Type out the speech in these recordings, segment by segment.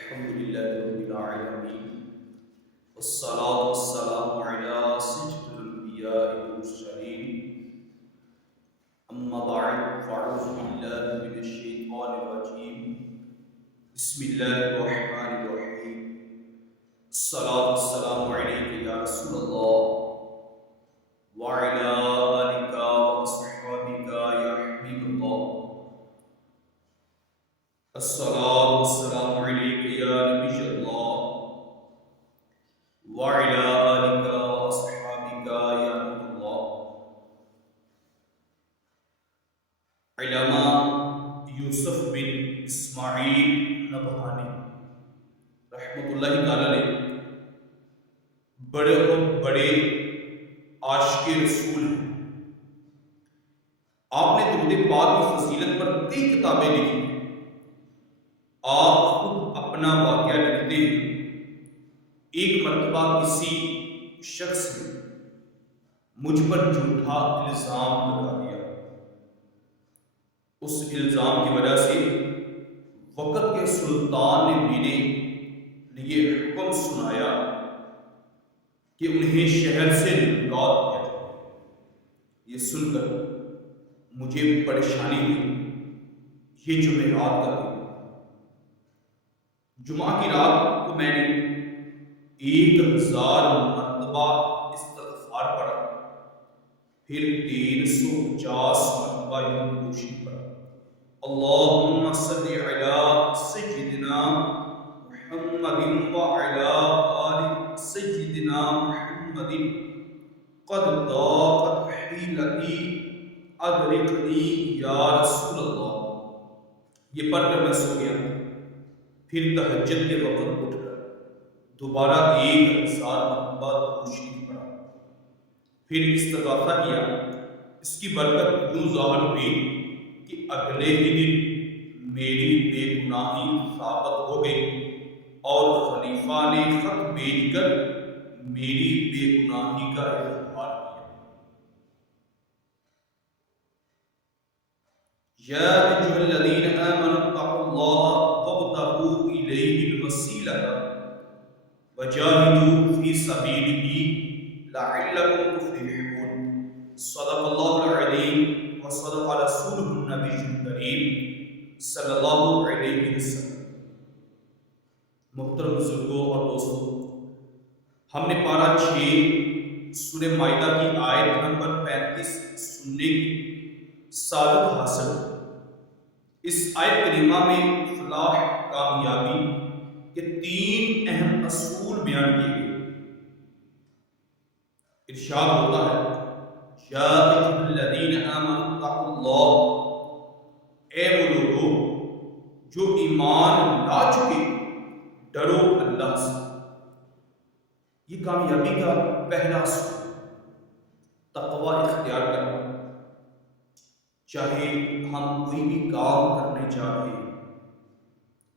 الحمد لله رب العالمين والصلاة والسلام على سيد الأنبياء والمرسلين أما بعد فأعوذ بالله من الشيطان الرجيم بسم الله الرحمن الرحيم الصلاة والسلام عليك يا رسول الله وعلى آلك وصحبك يا حبيب الله الصلاة والسلام عليك يا نبي الله وعلى آلك وأصحابك يا نور الله. علامہ یوسف بن اسماعیل نبہانی رحمۃ اللہ تعالی علیہ بڑے بڑے عاشق رسول ہیں. آپ نے درود پاک کی فضیلت پر کئی کتابیں لکھی. آپ خود اپنا واقعہ لکھتے ہیں. ایک مرتبہ کسی شخص نے مجھ پر جھوٹا الزام لگا دیا. اس الزام کی وجہ سے وقت کے سلطان نے میرے لیے حکم سنایا کہ انہیں شہر سے نکال دیا جائے. یہ سن کر مجھے پریشانی ہوئی. یہ جمعرات کا دن، جمعہ کی رات کو میں نے 1000 مرتبہ استغفار پڑھا، پھر 350 مرتبہ یوشی پڑھا. اللہم صلی علی سیدنا محمد وعلی آل سیدنا محمد قد ضاقت حیلتی ادرکنی یا رسول اللہ. یہ پڑھ کر میں سو گیا. پھر تہجد کے وقت اٹھ کر دوبارہ 1000 مرتبہ درود پڑھا، پھر استغاثہ کیا. اس کی برکت یوں ظاہر ہوئی کہ اگلے ہی دن میری بے گناہی ثابت ہو گئی اور خلیفہ نے خط بھیج کر میری بے گناہی کا اظہار کیا. یا ایھا الذین آمنوا اتقوا اللہ وابتغوا الیہ الوسیلۃ وجاہدوا فی سبیلہ لعلکم تفلحون. صدق اللہ العظیم وصدق رسولہ النبی الکریم صلی اللہ علیہ وسلم. محترم بزرگوں اور دوستوں، ہم نے پارہ 6 سورہ مائدہ کی آیت نمبر 35 سننے کی سعادت حاصل. اس آیت کریمہ میں فلاح، کامیابی کے 3 اہم اصول بیان کیے گئے. ارشاد ہوتا ہے یا ایھا الذین آمنوا اتقوا اللہ، اے وہ لوگوں جو ایمان لا چکے ڈرو اللہ سے. یہ کامیابی کا پہلا اصول، تقوی اختیار کرنا. چاہے ہم کوئی بھی کام کرنے جا رہے ہیں،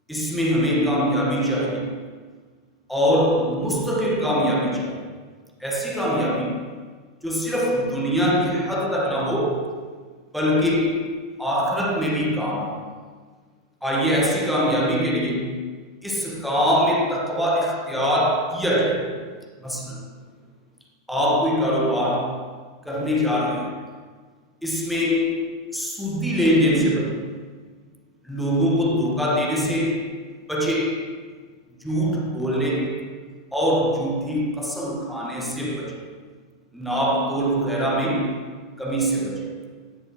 اس میں ہمیں کامیابی چاہیے اور مستقل کامیابی چاہیے. ایسی کامیابی جو صرف دنیا کی حد تک نہ ہو بلکہ آخرت میں بھی کام. آئیے ایسی کامیابی کے لیے اس کام میں تقوی اختیار کیا جائے. مثلا آپ کوئی کاروبار کرنے جا رہے ہیں، اس میں سودی لین دین سے بچیں، لوگوں کو دھوکہ دینے سے بچیں، جھوٹ بولنے اور جھوٹی قسم کھانے سے بچیں، ناپ تول وغیرہ میں کمی سے بچیں.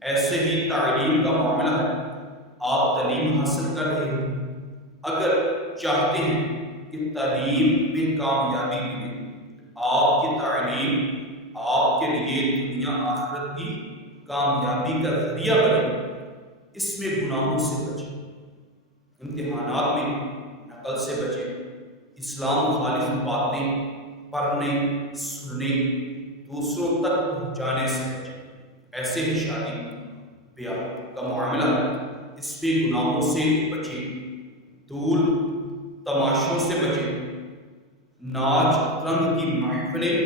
ایسے ہی تعلیم کا معاملہ ہے. آپ تعلیم حاصل کر رہے ہیں، اگر چاہتے ہیں کہ تعلیم میں کامیابی ملے، آپ کی تعلیم آپ کے لیے دنیا آخرت کی کامیابی کا ذریعہ بنے. اس میں گناہوں سے بچیں، امتحانات میں نقل سے بچیں، اسلام مخالف باتیں پڑھنے سننے دوسروں تک پہنچانے سے بچیں. ایسے ہی شادی بیاہ کا معاملہ ہے، اس میں گناہوں سے بچیں، دھول تماشوں سے بچیں، ناچ رنگ کی محفلیں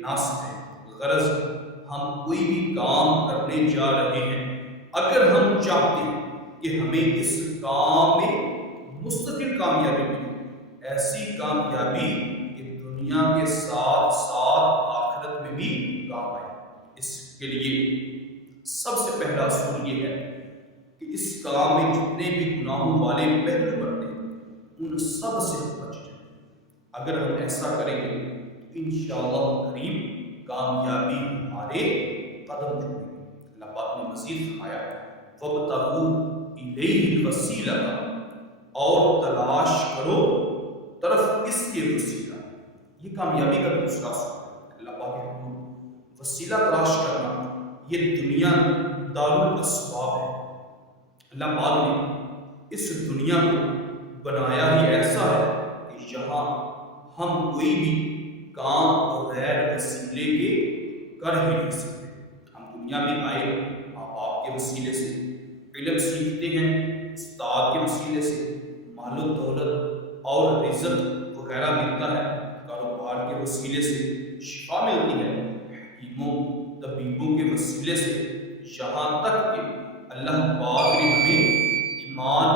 نہ سنیں. غرض ہم کوئی بھی کام کرنے جا رہے ہیں، اگر ہم چاہتے ہیں کہ ہمیں اس کام میں مستقل کامیابی ملے ایسی کامیابی کہ دنیا کے ساتھ ساتھ آخرت میں بھی کام آئے۔ اس کے لیے سب سے پہلا اصول یہ ہے کہ اس کام میں جتنے بھی گناہوں والے پہلو بنتے ہیں ان سب سے بچ جائیں۔ اگر ہم ایسا کریں گے تو انشاءاللہ کریم کامیابی ہمارے قدم چومے گی۔ اللہ پاک نے مزید فرمایا وَابْتَغُوا إِلَيْهِ الْوَسِيلَةَ، اور تلاش کرو طرف اس کے وسیلہ۔ یہ کامیابی کا دوسرا اصول ہے۔ اللہ پاک کے حکم وسیلہ تلاش کرنا، یہ دنیا دارالاسباب ہے۔ اللہ پاک نے اس دنیا کو بنایا ہی ایسا ہے کہ یہاں ہم کوئی بھی کام بغیر وسیلے کے کر ہی نہیں سکتے۔ ہم دنیا میں آئے ماں باپ کے وسیلے سے، علم سیکھتے ہیں استاد کے وسیلے سے، مال و دولت اور رزق وغیرہ ملتا ہے کاروبار کے وسیلے سے، شفا ملتی ہے حکیموں طبیبوں کے وسیلے سے، یہاں تک کہ اللہ پاک نے ہمیں ایمان،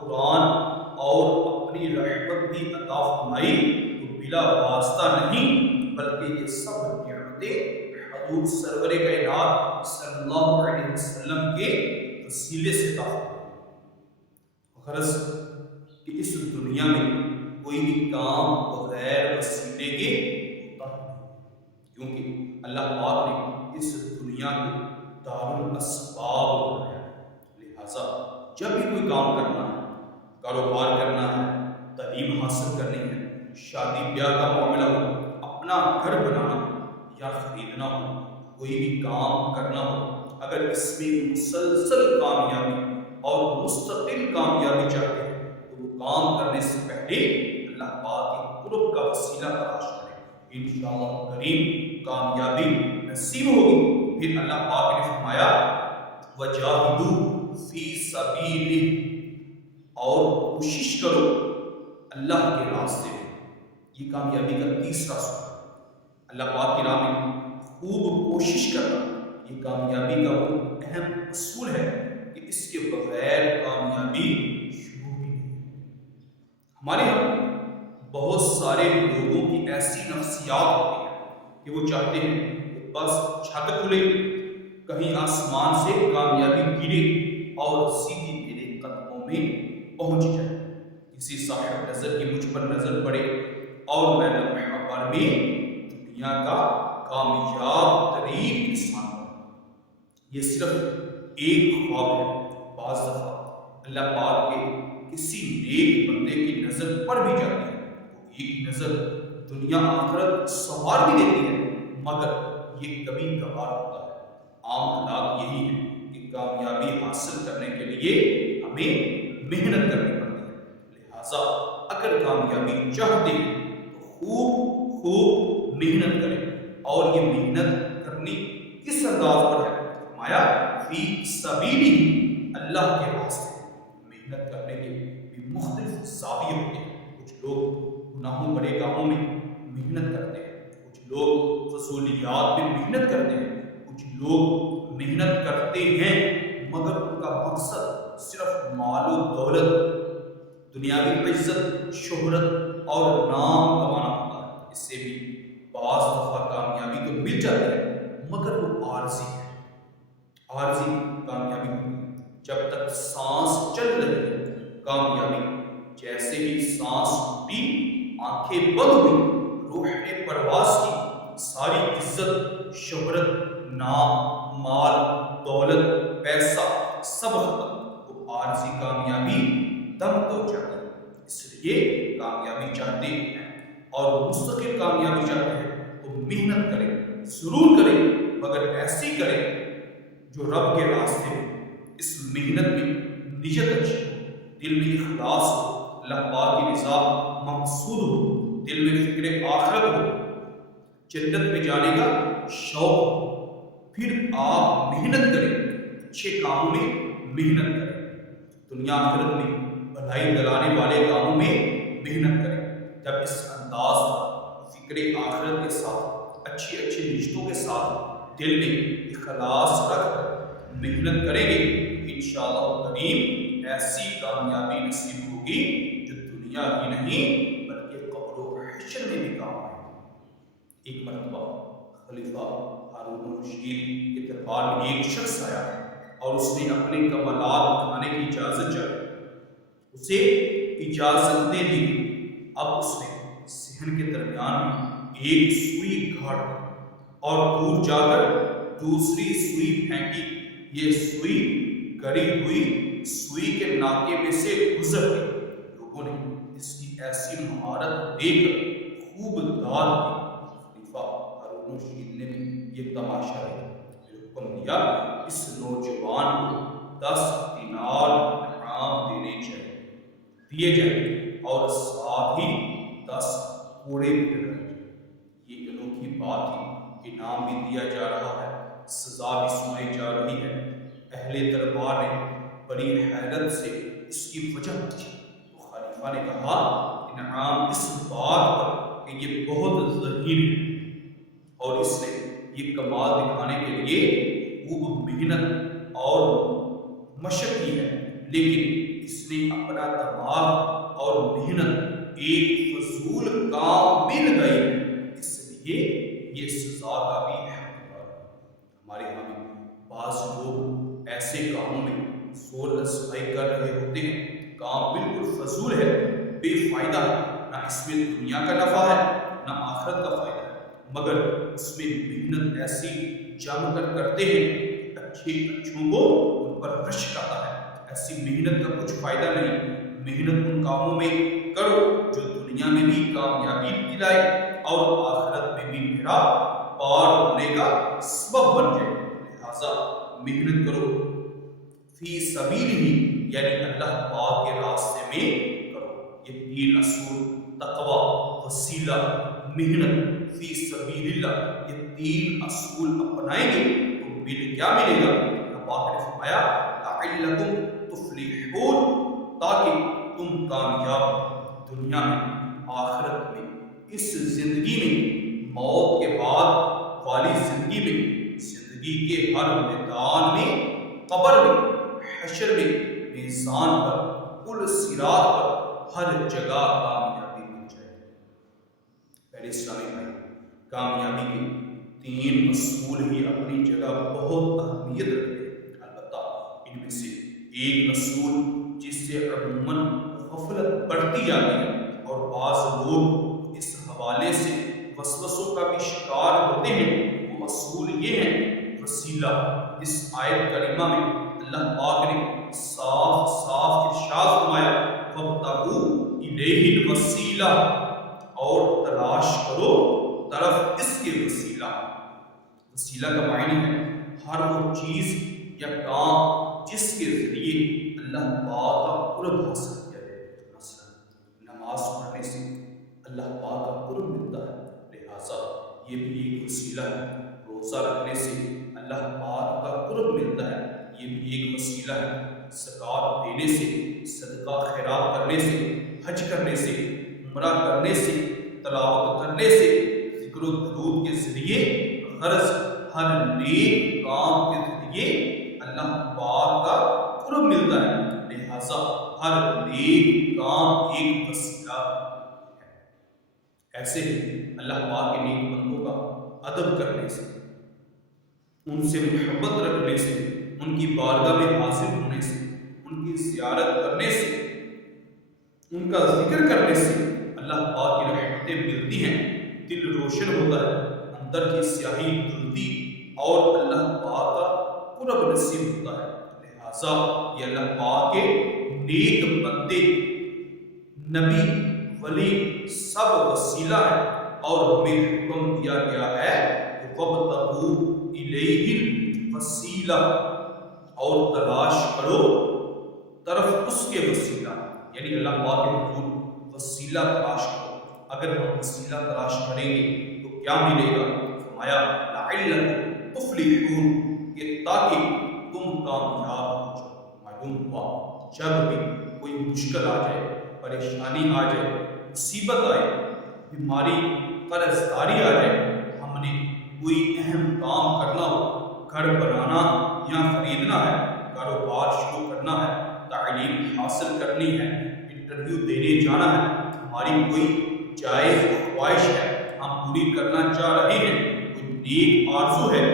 قرآن اور اپنی رحمت بھی عطا فرمائی تو بلا واسطہ نہیں، بلکہ یہ سب نعمتیں حضور سرور کائنات صلی اللہ علیہ وسلم کے وسیلے سے عطا فرمائی۔ غرض کہ اس دنیا میں کوئی بھی کام بغیر وسیلے کے ہوتا ہے، کیونکہ اللہ پاک نے اس دنیا کو دارالاسباب بنایا ہے۔ لہٰذا جب بھی کوئی کام کرنا ہے، کاروبار کرنا ہے، تعلیم حاصل کرنی ہے، شادی بیاہ کا معاملہ ہو، اپنا گھر بنانا یا خریدنا ہو، کوئی بھی کام کرنا ہو، اگر اس میں مسلسل کامیابی اور مستقل کامیابی چاہتے ہیں تو وہ کام کرنے سے پہلے اللہ پاک کے قرب کا وسیلہ تلاش کریں، انشاءاللہ کریم کامیابی نصیب ہوگی۔ پھر اللہ پاک نے فرمایا وَجَاهِدُوا فِي سَبِيلِهِ، اور کوشش کرو اللہ کے راستے میں۔ یہ کامیابی کا تیسرا اصول، اللہ پاک کی راہ میں خوب کوشش کرنا، یہ کامیابی کا وہ اہم اصول ہے کہ اس کے بغیر کامیابی شروع ہی نہیں۔ ہمارے یہاں بہت سارے لوگوں کی ایسی نفسیات ہوتی ہیں کہ وہ چاہتے ہیں کہ بس چھت کھلے، کہیں آسمان سے کامیابی گرے اور سیدھی میرے قدموں میں پہنچ جائے، کسی صاحب نظر کی مجھ پر نظر پڑے اور میں لمحہ بھر میں دنیا کا کامیاب ترین انسان ہوں۔ یہ صرف ایک خواب ہے۔ بعض دفعہ اللہ پاک کے کسی نیک بندے کی نظر پڑ بھی جاتی ہے، وہ ایک نظر دنیا آخرت سنوار بھی دیتی ہے، مگر یہ کبھی کبھار ہوتا ہے۔ عام حالات یہی ہے کہ کامیابی حاصل کرنے کے لیے ہمیں محنت کرنی پڑتی ہے۔ لہٰذا اگر کامیابی چاہتے ہیں تو خوب خوب محنت کریں، اور یہ محنت کرنی کس انداز پر ہے؟ فرمایا فی سبیلہ، اللہ کے راستے۔ محنت کرنے کے بھی مختلف زاویے ہوتے ہیں۔ کچھ لوگ گناہوں بڑے کاموں میں محنت کرتے ہیں، کچھ لوگ فضولیات میں محنت کرتے ہیں، کچھ لوگ محنت کرتے ہیں مگر ان کا مقصد صرف مال و دولت، دنیاوی عزت، شہرت اور نام کمانا ہوتا ہے۔ اس سے بھی بعض دفعہ کامیابی تو مل جاتی ہے مگر وہ عارضی ہے، عارضی کامیابی ہوتی ہے۔ جب تک سانس چل رہی ہے کامیابی، جیسے ہی سانس ٹوٹی، آنکھیں بند ہوئی، روح نے پرواز کی، ساری عزت، شہرت، نام، مال، دولت، پیسہ سب ختم، وہ عارضی کامیابی دم توڑ جاتی ہے۔ اس لیے کامیابی چاہتے ہیں اور مستقل کامیابی چاہتے ہیں تو محنت کریں، ضرور کریں، مگر ایسی کریں جو رب کے راستے میں، اس محنت میں نیت اچھی ہو، دل میں اخلاص ہو، اللہ پاک کی رضا مقصود ہو، دل میں فکر آخرت ہو، جنت میں جانے کا شوق ہو، پھر آپ محنت کریں، اچھے کاموں میں محنت کریں، دنیا آخرت میں بھلائی دلانے والے کاموں میں محنت کریں۔ جب اس انداز پر فکر آخرت کے ساتھ، اچھی اچھی رشتوں کے ساتھ دل میں اخلاص رکھ کر محنت کریں گے تو انشاءاللہ کریم ایسی کامیابی نصیب ہوگی جو دنیا ہی نہیں بلکہ ایک مرتبہ خلیفہ ہارون الرشید کے دربار میں ایک شخص آیا اور اس نے اپنے کمالات دکھانے کی اجازت چاہی، اسے اجازت دے دی۔ اب اس نے صحن کے درمیان میں ایک سوئی گاڑ اور دور جا کر دوسری سوئی پھینکی۔ یہ سوئی گڑی ہوئی سوئی کے ناکے میں سے گزر گئی۔ لوگوں نے اس کی ایسی مہارت دیکھ کر خوب داد دی۔ خلیفہ ہارون الرشید نے بھی یہ تماشا دیکھا، پھر حکم دیا اس نوجوان کو 10 دینار انعام دیے جائیں اور ساتھ ہی 10 کوڑے بھی ڈلائے جائیں۔ یہ انوکھی بات ہی، انعام بھی دیا جا رہا ہے، سزا بھی سنائی جا رہی ہے۔ اہل دربار نے بڑی حیرت سے اس کی وجہ پوچھی تو خلیفہ نے کہا انعام اس بات پر کہ یہ بہت ذہین ہے اور اس نے یہ کمال دکھانے کے لیے خوب محنت اور مشق کی ہے، لیکن اس نے اپنا دماغ اور محنت ایک فضول کام میں لگائی، اس لیے یہ سزا کا بھی حقدار ہے۔ ہمارے یہاں بھی بعض لوگ ایسے کاموں میں زور آزمائی کر رہے ہوتے ہیں، کام بالکل فضول ہے، بے فائدہ ہے، نہ اس میں دنیا کا نفع ہے نہ آخرت کا فائدہ ہے، مگر اس میں محنت ایسی جم کر کرتے ہیں اچھوں کو ان پر رشک آتا ہے۔ ایسی محنت کا کچھ فائدہ نہیں۔ محنت ان کاموں میں کرو جو دنیا میں بھی کامیابی دلائے اور آخرت میں بھی میرا پار ہونے کا سبب بن جائے۔ لہذا محنت کرو، فی سبیل ہی یعنی اللہ پاک کے راستے میں کرو۔ یہ 3 اصول تقوی، وسیلہ، محنت، فی سبیل اللہ، یہ 3 اصول اپنائیں گے تو کیا ملے گا؟ اللہ پاک نے فرمایا لعلکم تفلحون، تاکہ تم کامیاب دنیا میں، آخرت میں، اس زندگی میں، موت کے بعد والی زندگی میں، زندگی کے ہر میدان میں، قبر میں، حشر میں، میزان پر، پل صراط پر، ہر جگہ کامیابی مل جائے۔ پہلے اسلامی بھائی، کامیابی کے 3 اصول ہی اپنی جگہ بہت اہمیت رکھتے ہیں، البتہ ان میں سے ایک اصول جس سے عموماً غفلت بڑھتی جاتی ہے اور بعض لوگ اس حوالے سے وسوسوں کا بھی شکار ہوتے ہیں، وہ اصول یہ ہیں وسیلہ۔ اس آیت کریمہ میں اللہ پاک نے صاف صاف ارشاد فرمایا فابتغوا الیہ الوسیلہ، اور تلاش کرو طرف اس کے وسیلہ۔ وسیلہ کا معنی ہے ہر وہ چیز یا کام جس کے ذریعے اللہ پاک کا قرب حاصل کیا جائے۔ مثلا نماز پڑھنے سے اللہ پاک کا قرب ملتا ہے، لہٰذا یہ بھی ایک وسیلہ ہے۔ روزہ رکھنے سے اللہ پاک کا قرب ملتا ہے، یہ بھی ایک وسیلہ ہے۔ زکوٰۃ دینے سے، صدقہ خیرات کرنے سے، حج کرنے سے، عمرہ کرنے سے، تلاوت کرنے سے، ذکر و درود کے ذریعے، غرض ہر نیک کام کے ذریعے اللہ پاک کا قرب ملتا ہے، لہذا ہر نیک کام ایک وسیلہ ہے۔ ایسے ہی اللہ پاک کے نیک بندوں کا ادب کرنے سے، ان سے محبت رکھنے سے، ان کی بارگاہ میں حاضر ہونے سے، ان کی زیارت کرنے سے، ان کا ذکر کرنے سے اللہ پاک کی رحمتیں ملتی ہیں، دل روشن ہوتا ہے، اندر کی سیاہی دھلتی اور اللہ پاک کا قرب نصیب ہوتا ہے۔ لہٰذا یہ اللہ پاک کے نیک بندے، نبی، ولی سب وسیلہ ہے، اور ہمیں حکم دیا گیا ہے کہ وابتغوا الیہ الوسیلہ، اور تلاش کرو طرف اس کے وسیلہ، یعنی اللہ پاک کے حضور وسیلہ تلاش کرو۔ اگر ہم وسیلہ تلاش کریں گے تو کیا ملے گا؟ فرمایا لعلکم تفلحون، کہ تاکہ تم کامیاب ہو جاؤ۔ معلوم ہوا جب بھی کوئی مشکل آ جائے، پریشانی آ جائے، مصیبت آئے، بیماری، قرض داری آ جائے، ہم نے کوئی اہم کام کرنا ہو، گھر بنانا یا خریدنا ہے، کاروبار شروع کرنا ہے، تعلیم حاصل کرنی ہے، انٹرویو دینے جانا ہے، ہماری کوئی جائز خواہش ہے، ہم پوری کرنا چاہ رہے ہیں، کوئی نیک آرزو ہے،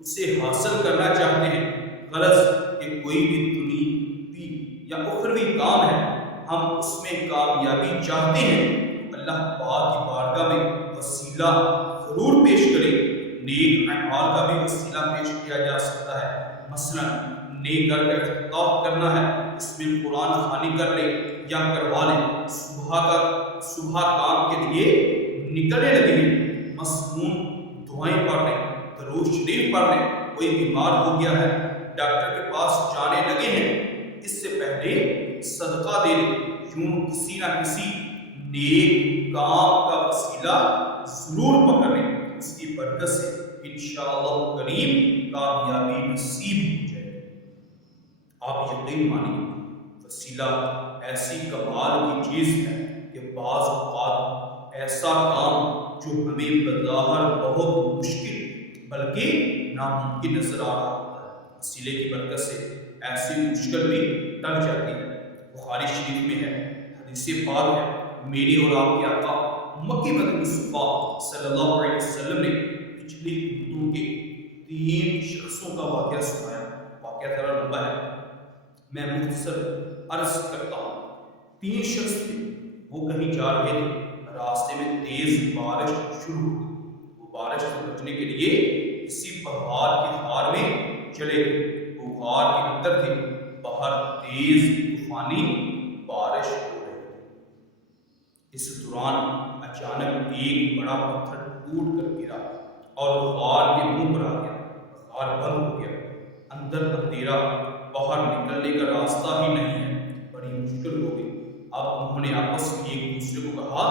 اسے حاصل کرنا چاہتے ہیں، غرض کہ کوئی بھی دنیاوی یا اخروی کام ہے، ہم اس میں کامیابی چاہتے ہیں، تو اللہ پاک کی بارگاہ میں وسیلہ ضرور پیش کرے۔ نیک اعمال کا بھی وسیلہ پیش کیا جا سکتا ہے، مثلا نیک گھر کا افتتاح کرنا ہے، اس میں قرآن خوانی کر لے یا کروا لے، صبح کام کے لیے نکلنے لگے ہیں، مصنون دعائیں پڑھ لیں، درود شریف پڑھ لیں، کوئی بیمار ہو گیا ہے، ڈاکٹر کے پاس جانے لگے ہیں، اس سے پہلے صدقہ دے لیں، یوں کسی نہ کسی نیک کام کا وسیلہ ضرور پکڑ لیں، اس کی برکت سے انشاءاللہ کریم کامیابی نصیب ہو جائے گی۔ آپ یقین مانیے وسیلہ ایسی کمال کی چیز ہے کہ بعض اوقات ایسا کام جو ہمیں بظاہر بہت مشکل بلکہ ناممکن نظر آ رہا ہوتا ہے، وسیلے کی برکت سے ایسی مشکل بھی ٹل جاتی ہے۔ بخاری شریف میں ہے، حدیث پاک ہے، میری اور آپ کے آقا مکی مدنی مصطفیٰ صلی اللہ علیہ وسلم نے پچھلی امتوں کے 3 شخصوں کا واقعہ سنایا۔ واقعہ ذرا لمبا ہے، میں مختصر عرض کرتا ہوں۔ 3 شخص تھے، وہ کہیں جا رہے تھے، راستے میں تیز بارش شروع ہو گئی، وہ بارش سے بچنے کے لیے کسی پہاڑ کی غار میں چلے گئے، وہ غار کے اندر تھے، باہر تیز طوفانی بارش ہو رہی تھی۔ اس دوران اچانک ایک بڑا پتھر ٹوٹ کر گرا اور غار کے منہ پر آ گیا، غار بند ہو گیا، اندر اندھیرا، باہر نکلنے کا راستہ ہی نہیں ہے، بڑی مشکل ہو گئی۔ اب انہوں نے آپس میں ایک دوسرے کو کہا،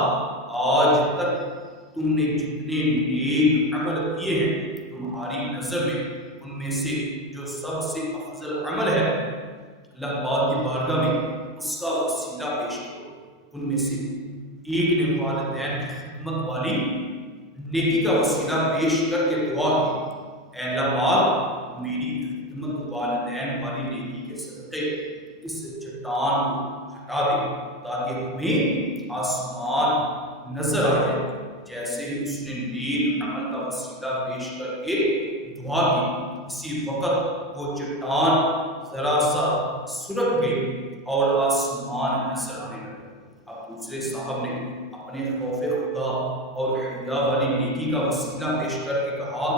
آج تک تم نے جتنے نیک عمل کیے ہیں، تمہاری نظر میں ان میں سے جو سب سے افضل عمل ہے، اللہ پاک کی بارگاہ میں اس کا وسیلہ پیش کرو۔ ان میں سے ایک نے والدین کی خدمت والی نیکی کا وسیلہ پیش کر کے دعا کی، اے اللہ پاک میری خدمت والدین والی نیکی کے صدقے اس چٹان کو ہٹا دے تاکہ ہمیں آسمان نظر آ جائے۔ جیسے اس نے نیک عمل کا وسیلہ پیش کر کے دعا کی، اسی وقت وہ چٹان ذرا سا سرک گئی اور آسمان نظر آنے لگا۔ اب دوسرے صاحب نے اپنے خوف خدا اور حیا والی نیکی کا وسیلہ پیش کر کے کہا،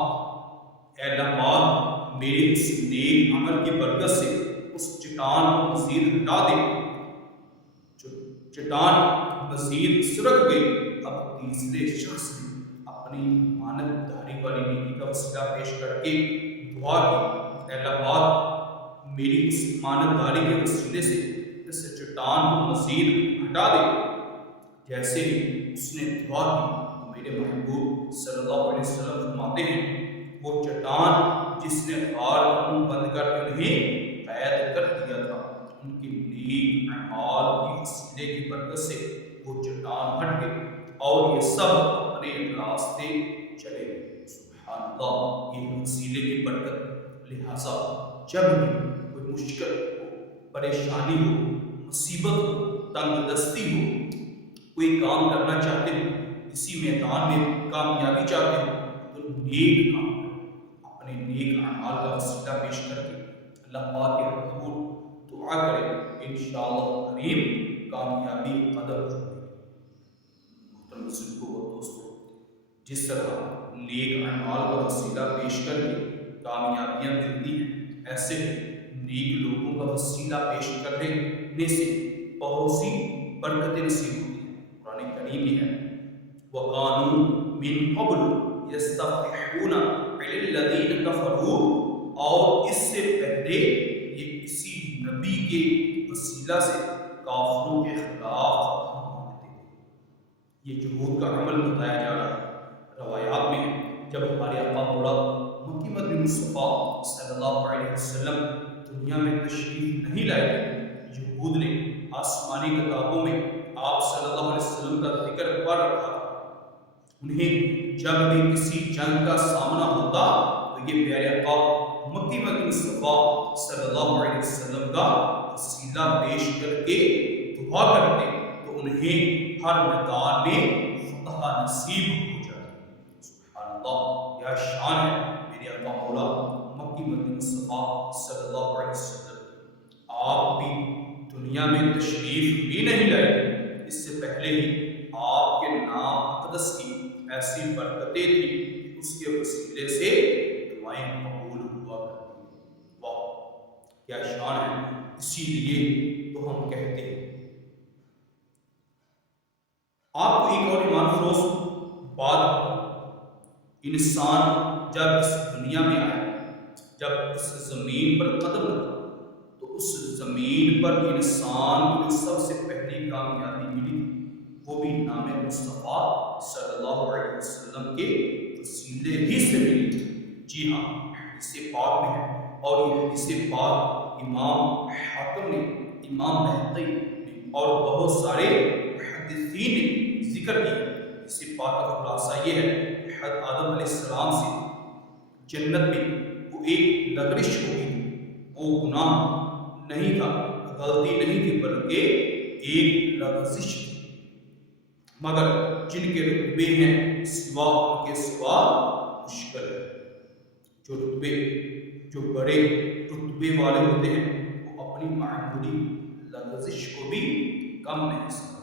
اے اللہ پاک میرے اس نیک عمل کی برکت سے اس چٹان کو مزید ہٹا دے۔ چٹان مزید سرک گئی۔ اب تیسرے شخص نے اپنی امانت داری والی نیکی کا وسیلہ پیش کر کے دعا کی، اے اللہ پاک میری اس امانت داری کے وسیلے سے اس چٹان کو مزید ہٹا دے۔ جیسے ہی اس نے دعا کی تو میرے محبوب صلی اللہ علیہ وسلم فرماتے ہیں، وہ چٹان جس نے غار کا منہ بند کر کے انہیں قید کر دیا تھا، ان کے نیک اعمال کی وسیلے کی برکت سے وہ چٹان ہٹ گئی اور یہ سب اپنے راستے چلے گئے۔ سبحان اللہ، یہ وسیلے کی برکت۔ لہٰذا جب بھی کوئی مشکل ہو، پریشانی ہو، مصیبت ہو، تنگ دستی ہو، کوئی کام کرنا چاہتے ہو، کسی میدان میں کامیابی چاہتے ہو، تو نیک کام کرو، اپنے نیک اعمال کا وسیلہ پیش کر کے اللہ پاک کے حضور دعا کرے، انشاءاللہ کریم کامیابی قدم چومے۔ محترم بزرگوں اور دوستوں، جس طرح نیک اعمال کا وسیلہ پیش کر کے کامیابیاں ملتی ہیں، ایسے نیک لوگوں کا وسیلہ پیش کرنے سے بہت سی برکتیں نصیب ہوتی ہیں۔ قرآن کریم میں ہے، وَقَانُوا مِن قَبْلُ يَسْتَفْتِحُونَ عَلَى الَّذِينَ كَفَرُوا، اور اس سے پہلے یہ کسی نبی کے وسیلہ سے کافروں کے خلاف مانگتے تھے۔ یہ جہود کا عمل بتایا جا رہا ہے۔ روایات میں جب ہمارے آقا مکی مدنی مصطفیٰ صلی اللہ علیہ وسلم دنیا میں تشریف نہیں لائے تھے، یہود نے آسمانی کتابوں میں آپ صلی اللہ علیہ وسلم کا ذکر پڑھ رکھا تھا۔ انہیں جب بھی کسی جنگ کا سامنا ہوتا تو یہ پیارے آقا مکی مدنی مصطفیٰ صلی اللہ علیہ وسلم کا وسیلہ پیش کر کے دعا کرتے تو انہیں ہر میدان میں فتح فاتحہ نصیب ہو جائے. سبحان اللہ، کیا شان ہے میرے آقا مولا مکی مدنی مصطفیٰ صلی اللہ علیہ وسلم. آپ بھی دنیا میں تشریف بھی نہیں لائے، اس سے پہلے ہی آپ کے نام اقدس کی ایسی برکتیں تھیں کہ اس کے وسیلے سے دعائیں قبول ہوا. واہ کیا شان ہے. اسی لیے تو ہم کہتے ہیں. آپ کو ایک اور ایمان فروز بات، انسان جب اس دنیا میں آیا، جب اس زمین پر قدم رکھا، تو اس زمین پر انسان کو سب سے پہلی کامیابی ملی، وہ بھی نام مصطفیٰ صلی اللہ علیہ وسلم کے وسیلے ہی سے ملی. جی ہاں، حدیث پاک میں ہے، اور یہ حدیث پاک امام حاکم نے، امام بہقی نے اور بہت سارے محدثین نے ذکر کیا. اس پاک کا خلاصہ یہ ہے کہ حضرت آدم علیہ السلام سے جنت میں وہ ایک لغزش ہوئی. وہ گناہ نہیں تھا، غلطی نہیں تھی، بلکہ ایک لغزش تھی. مگر جن کے رتبے ہیں سوا ان کے سوا مشکل ہے. جو بڑے رتبے والے ہوتے ہیں وہ اپنی معمولی لغزش کو بھی کم نہیں سمجھتے.